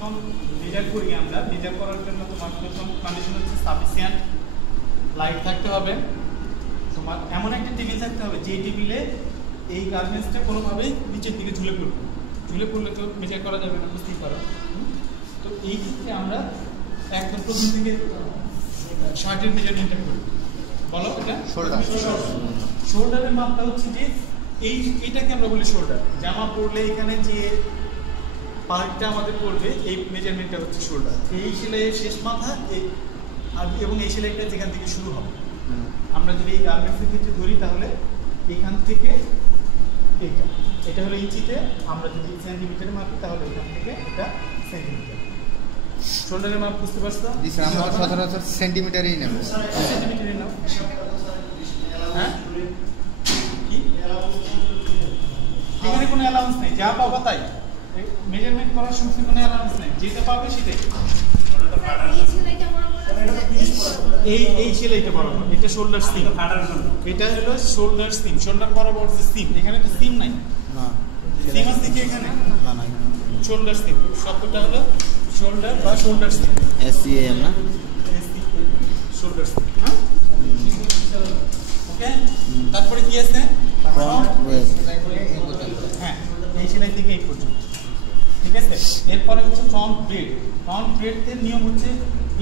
যখন মেজার করি আমরা, মেজার করার জন্য তোমার প্রথম কন্ডিশন হচ্ছে সাফিসিয়েন্ট লাইট থাকতে হবে, তোমার এমন একটা টেবিল থাকতে হবে যে টেবিলে এই গার্মেন্টসটা কোনোভাবেই নিচের দিকে ঝুলে পড়লে তো মেজার করা যাবে না, বুঝতেই পারো। তো এই ক্ষেত্রে আমরা একদম প্রথম দিকে শার্টের মেজারমেন্টটা করি। বলো এটা শোল্ডারের মাপটা হচ্ছে যে এইটাকে আমরা বলি শোল্ডার। জামা পরলে এখানে যে পার্টটা আমাদের পড়বে এই মেজারমেন্টটা হচ্ছে শোল্ডার। এই সেলাইয়ের শেষ মাথা এবং এই সেলাইটা যেখান থেকে শুরু হবে। আমরা যদি এই গার্মেন্টসের ক্ষেত্রে ধরি তাহলে এখান থেকে এটা হলো ইঞ্চিতে, আমরা যদি সেন্টিমিটারে মাপি তাহলে এখান থেকে এটা সেন্টিমিটার। শোল্ডারের মাপ বুঝতে পারছো? আমরা সচরাচর সেন্টিমিটারই নেব। সেন্টিমিটারে নাও। হ্যাঁ কি এখানে কোনো অ্যালাউন্স নেই, যা পাবো তাই মেজারমেন্ট করার সময় কোনো অ্যালাউন্স নেই, যেটা পাবে সেটাই। এই সেলাইটা বরাবর, এটা শোল্ডার সিম, এটা হলো শোল্ডার সিম, শোল্ডার বরাবর যে সিম, এখানে তো সিম নাই না, সিম আছে কি এখানে? না না, শোল্ডার সিম শব্দটা হলো শোল্ডার বা শোল্ডার সিম, SCAM না, শোল্ডার সিম। হ্যাঁ ওকে, তারপরে কি আছে? হ্যাঁ, এই সেলাই থেকে এই পর্যন্ত, ঠিক আছে। এরপরে হচ্ছে ফ্রন্ট ব্রেড। ফ্রন্ট ব্রেডের নিয়ম হচ্ছে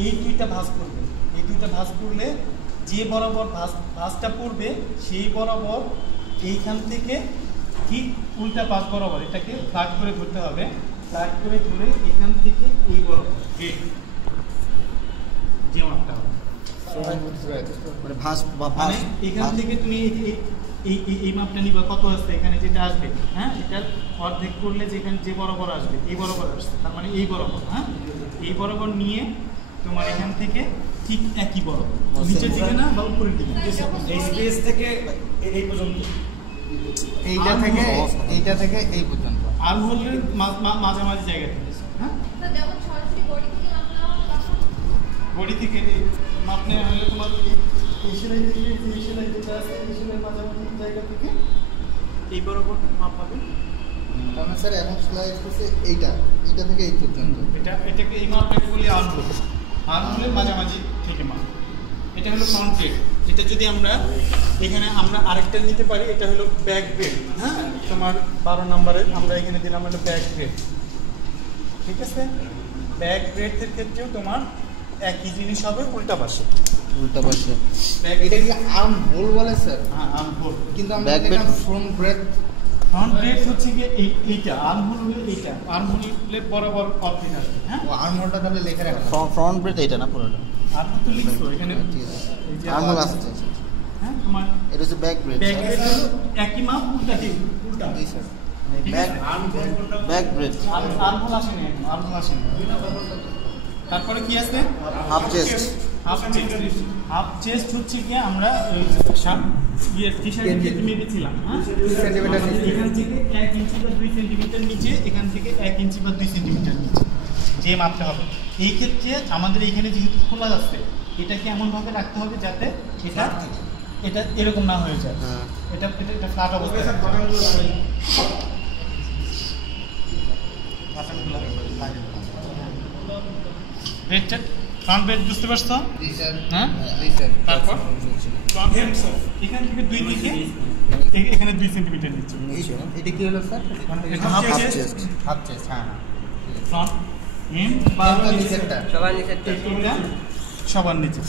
এই দুইটা ভাঁজ করবে, এই দুইটা ভাঁজ করলে যে বরাবর ভাঁজটা পড়বে সেই বরাবর এইখান থেকে ঠিক উল্টা পাশ বরাবর এটাকে ফ্ল্যাট করে ধরতে হবে। ফ্ল্যাট করে ধরে এখান থেকে এই বরাবর ব্রেড যে মাপটা হবে, মানে ভাঁজ মানে এখান থেকে তুমি এই মাপটা নিবা, কত আসবে এখানে যেটা আসবে, হ্যাঁ এটা অর্ধেক করলে যেখানে যে বরাবর আসবে এই বরাবর আসছে, তার মানে এই বরাবর, হ্যাঁ এই বরাবর নিয়ে তোমার এখান থেকে ঠিক একই বরাবর নিচের দিকে না বা উপরের দিকে, এই স্পেস থেকে এই পর্যন্ত, এইটা থেকে এই পর্যন্ত আর্ম হোলের মাঝামাঝি জায়গা থেকে, হ্যাঁ বডি থেকে মাপ নেওয়া হলে তোমার এই সেলাই থেকে এই সেলাই যেটা আছে এই সেলাই মাঝামাঝি জায়গা থেকে এই বরাবর মাপ পাবে। তাহলে স্যার এখন সেলাই হচ্ছে এইটা থেকে এই পর্যন্ত, এটাকে এই মাপটাকে বলি আর্ম হোল, আর্ম হোলের মাঝামাঝি থেকে মাপ। এটা হলো ফ্রন্ট ব্রেড। এটা যদি আমরা এখানে আমরা আরেকটা নিতে পারি, এটা হলো ব্যাক ব্রেড, হ্যাঁ তোমার 12 নম্বরে আমরা এখানে দিলাম হলো ব্যাক ব্রেড, ঠিক আছে। ব্যাক ব্রেডের ক্ষেত্রেও তোমার একই জিনিস হবে, উল্টা পাশে এটা কি আর্ম হোল বলে স্যার? হ্যাঁ আর্ম হোল, কিন্তু আমরা দেখলাম ফ্রন্ট ব্রেড হচ্ছে কি এইটা আর্ম হোল হলো এইটা, আর্ম হোলের বরাবর অর্ধেক আসবে, হ্যাঁ আর্ম হোলটা তাহলে লেখা রাখা, ফ্রন্ট ব্রেড এটা না পুরোটা, আর্ম তো লিখছো এখানে, আর্ম হোল আসছে, হ্যাঁ তোমার এটা হচ্ছে ব্যাক ব্রেড, একই মাপ উল্টা জি sir, back bread arm hole আসেনি, আর্ম হোল আসেনি। তারপরে কি আছে? Half chest. হাফ চেস্ট হচ্ছে কি আমরা টি-শার্টের ক্ষেত্রে মেপেছিলাম, হ্যাঁ এখান থেকে 1 ইঞ্চি বা 2 সেন্টিমিটার নিচে, এখান থেকে 1 ইঞ্চি বা 2 সেন্টিমিটার নিচে যে মাপটা হবে। এই ক্ষেত্রে আমাদের এইখানে যেহেতু খোলা যাচ্ছে, এটাকে এমনভাবে রাখতে হবে যাতে এটা এরকম না হয়ে যায়, এটা ফ্ল্যাট অবস্থায় ফ্রন্ট ব্রেড বুঝতে পারছো? হ্যাঁ তারপর এখান থেকে 2 দিকে এখানে 2 সেন্টিমিটার নিচ্ছে, এটা কি হলো স্যার? হাফ চেস্ট, হ্যাঁ ফ্রন্ট সবার নিচে।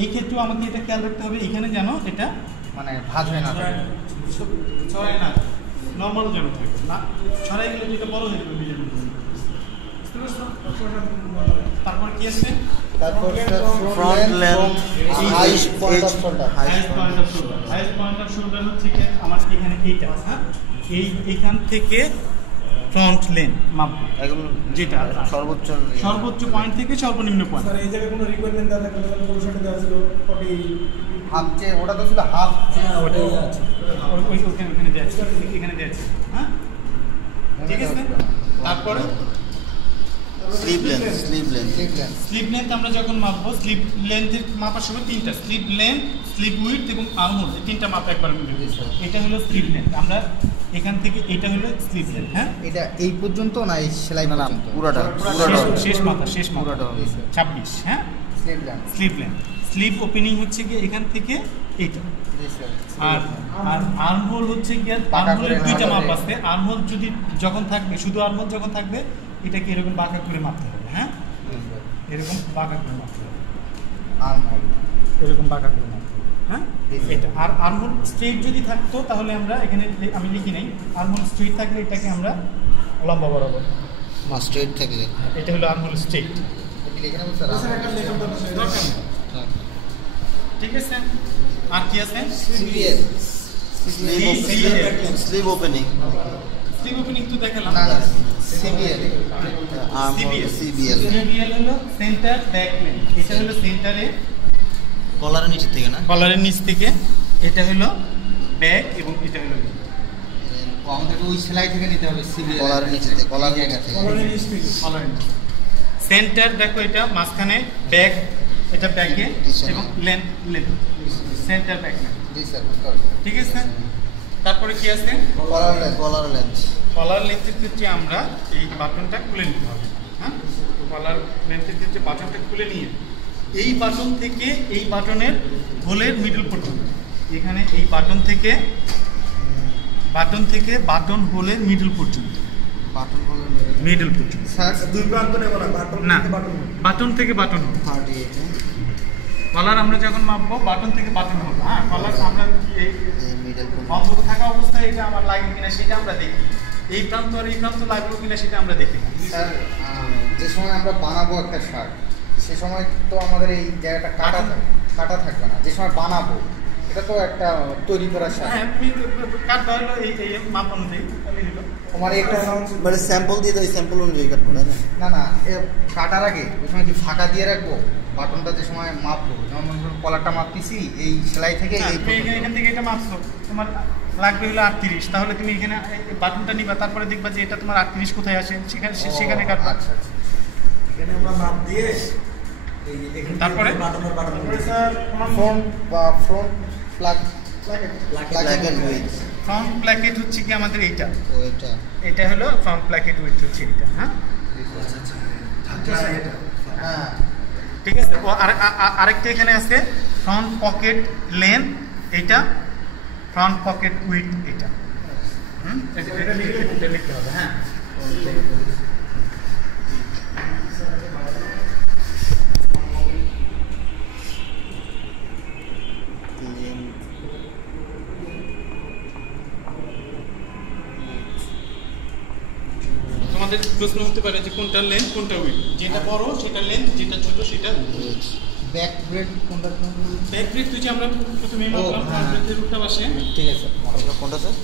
এই ক্ষেত্রেও আমাকে এটা খেয়াল রাখতে হবে, এখানে যেন এটা মানে ভাঁজ হয় না, ছড়ায় না, নর্মাল যেন থাকে না, ছড়াই গেলে যেটা বড় হয়ে যাবে নিজের মধ্যে। তারপর কি আছে? তারপর front length, highest point of shoulder, highest point of shoulder হচ্ছে কি আমার এখানে এইটা, হ্যাঁ এইখান থেকে ফ্রন্ট লেন মাপ একদম যেটা সর্বোচ্চ পয়েন্ট থেকে সর্বনিম্ন পয়েন্ট। স্যার এই জায়গায় কোনো রিকোয়ারমেন্ট দেওয়া থাকলে তাহলে কোন সাথে দেওয়া ছিল 40 হাফ চে, ওটা তো ছিল হাফ, ওটাই আছে, ওখানে যাচ্ছে, এখানে যাচ্ছে, হ্যাঁ ঠিক আছে। তারপরে স্লিভ লেন্থ আমরা যখন মাপবো, স্লিভ লেন্থের মাপার সময় 3টা, স্লিভ লেন্থ, স্লিভ উইডথ এবং আর্ম হোল, এই 3টা মাপ একবার মিলে। এটা হলো স্লিভ লেন্থ। আমরা এখান থেকে এটা হলো স্লিভ লেন্থ। হ্যাঁ, এটা এই পর্যন্ত না এই সেলাই না, না, পর্যন্ত? পুরোটা। শেষ মাথা পুরোটা হবে। 26। হ্যাঁ, sleeve length. Sleeve length. Sleeve opening হচ্ছে গিয়ে এখান থেকে এইটা। জি স্যার। আর আর আর্মহোল হচ্ছে গিয়ে আর্মহোলের দুইটা মাপ আছে। আর্মহোল যদি যখন থাকবে, শুধু আর্মহোল যখন থাকবে, এটাকে এরকম বাঁকা করে মাপতে হবে। হ্যাঁ, এরকম বাঁকা করে মাপতে হবে, আর্মহোল এরকম বাঁকা করে মাপতে হবে। হ্যাঁ, জি। এটা। আর আর্মহোল স্ট্রেট যদি থাকতো তাহলে আমরা এখানে আমি লিখি নাই, আর্মহোল স্ট্রেট থাকলে এটাকে আমরা লম্বা বরাবর, স্ট্রেট থাকলে এটা হলো আর্মহোল স্ট্রেট। লিখে নেব স্যার। স্যার একটা লেখার দরকার নেই। দরকার নেই। ঠিক আছে, আর কি আছে? CBL. Sleeve opening, sleeve opening তো দেখালাম। না না সিবিএল। সিবিএল সিবিএল হলো সেন্টার ব্যাক লেন্থ। এটা হলো সেন্টারে কলারের নিচে থেকে না, কলারের নিচ থেকে, এটা হলো ব্যাক এবং এটা হলো আমাদেরকে ওই সেলাই থেকে নিতে হবে সিবিএল। কলারের নিচে থেকে, কলার জায়গা থেকে। কলোনি নিচ থেকে। কলারের নিচ। সেন্টার দেখো এটা মাঝখানে, ব্যাক এটা ব্যাকে পিছনে। এবং লেন্থ সেন্টার ব্যাক লেন্থ। জি স্যার বুঝতে পারছি। ঠিক আছে, তারপরে কি আছে? কলার লেন্থ। কলার লেন্থ। কলার লেন্থের ক্ষেত্রে আমরা এই বাটনটা খুলে নিতে হবে। হ্যাঁ, কলার লেন্থের ক্ষেত্রে বাটনটা খুলে নিয়ে এই বাটন থেকে এই বাটনের হোলের মিডল পর্যন্ত, এখানে এই বাটন থেকে বাটন হোলের মিডল পর্যন্ত, বাটন হলো মিডল পর্যন্ত। স্যার দুই প্রান্ত নেব না, বাটন না, থেকে বাটন। বাটন থেকে বাটন হোল। 38 কলার আমরা যখন মাপবো বাটন থেকে বাটন হোল। হ্যাঁ, কলার আমরা এই এই মিডল বন্ধ থাকা অবস্থায় এটা আমার লাগে কিনা সেটা আমরা দেখি, এই প্রান্ত আর এই প্রান্ত লাগলো কিনা সেটা আমরা দেখি না। স্যার যে সময় আমরা বানাবো একটা শার্ট, সে সময় তো আমাদের এই জায়গাটা কাটা থাকবে না। যে সময় বানাবো, এটা তো একটা তৈরি করা শার্ট। হ্যাঁ, কাটতে হলো এই মাপ অনুযায়ী তাহলে হলো। আমার একটা মানে স্যাম্পল দিয়ে তো, ওই স্যাম্পল অনুযায়ী কাটবো না? না না এ কাটার আগে ওই সময় কি ফাঁকা দিয়ে রাখবো? বাটনটা যে সময় মাপবো, যেমন মনে করুন কলারটা মাপতেছি এই সেলাই থেকে হ্যাঁ, এই তুমি এখান থেকে এটা মাপছো, তোমার লাগবে হলো 38, তাহলে তুমি এখানে এই বাটনটা নিবা, তারপরে দেখবা যে এটা তোমার 38 কোথায় আসে, সেখানে কাটবা। আচ্ছা আচ্ছা। এখানে আমরা মাপ দিয়ে এই এখানে তারপরে? বাটনের বাটন তারপরে স্যার ফ্রন্ট বা front plug placket with, front placate হচ্ছে কি আমাদের এইটা, ওইটা এটা হলো ফ্রন্ট প্ল্যাকেট উইথ হচ্ছে এটা। হ্যাঁ, হ্যাঁ ঠিক আছে। ও আরেকটা এখানে আছে ফ্রন্ট পকেট লেন্থ, এইটা ফ্রন্ট পকেট উইথ এটা। এটা লিখতে হবে। হ্যাঁ, তোমাদের প্রশ্ন হতে পারে যে কোনটা লেন্থ কোনটা উইথ, যেটা বড় সেটা লেন্থ, যেটা ছোট সেটা উইথ। ব্যাক ব্রেড কোনটা? ব্যাক ব্রেড তুই যে আমরা প্রথমে মাপলাম, হ্যাঁ। ব্রেডের উল্টা পাশে ঠিক আছে। কোনটা স্যার?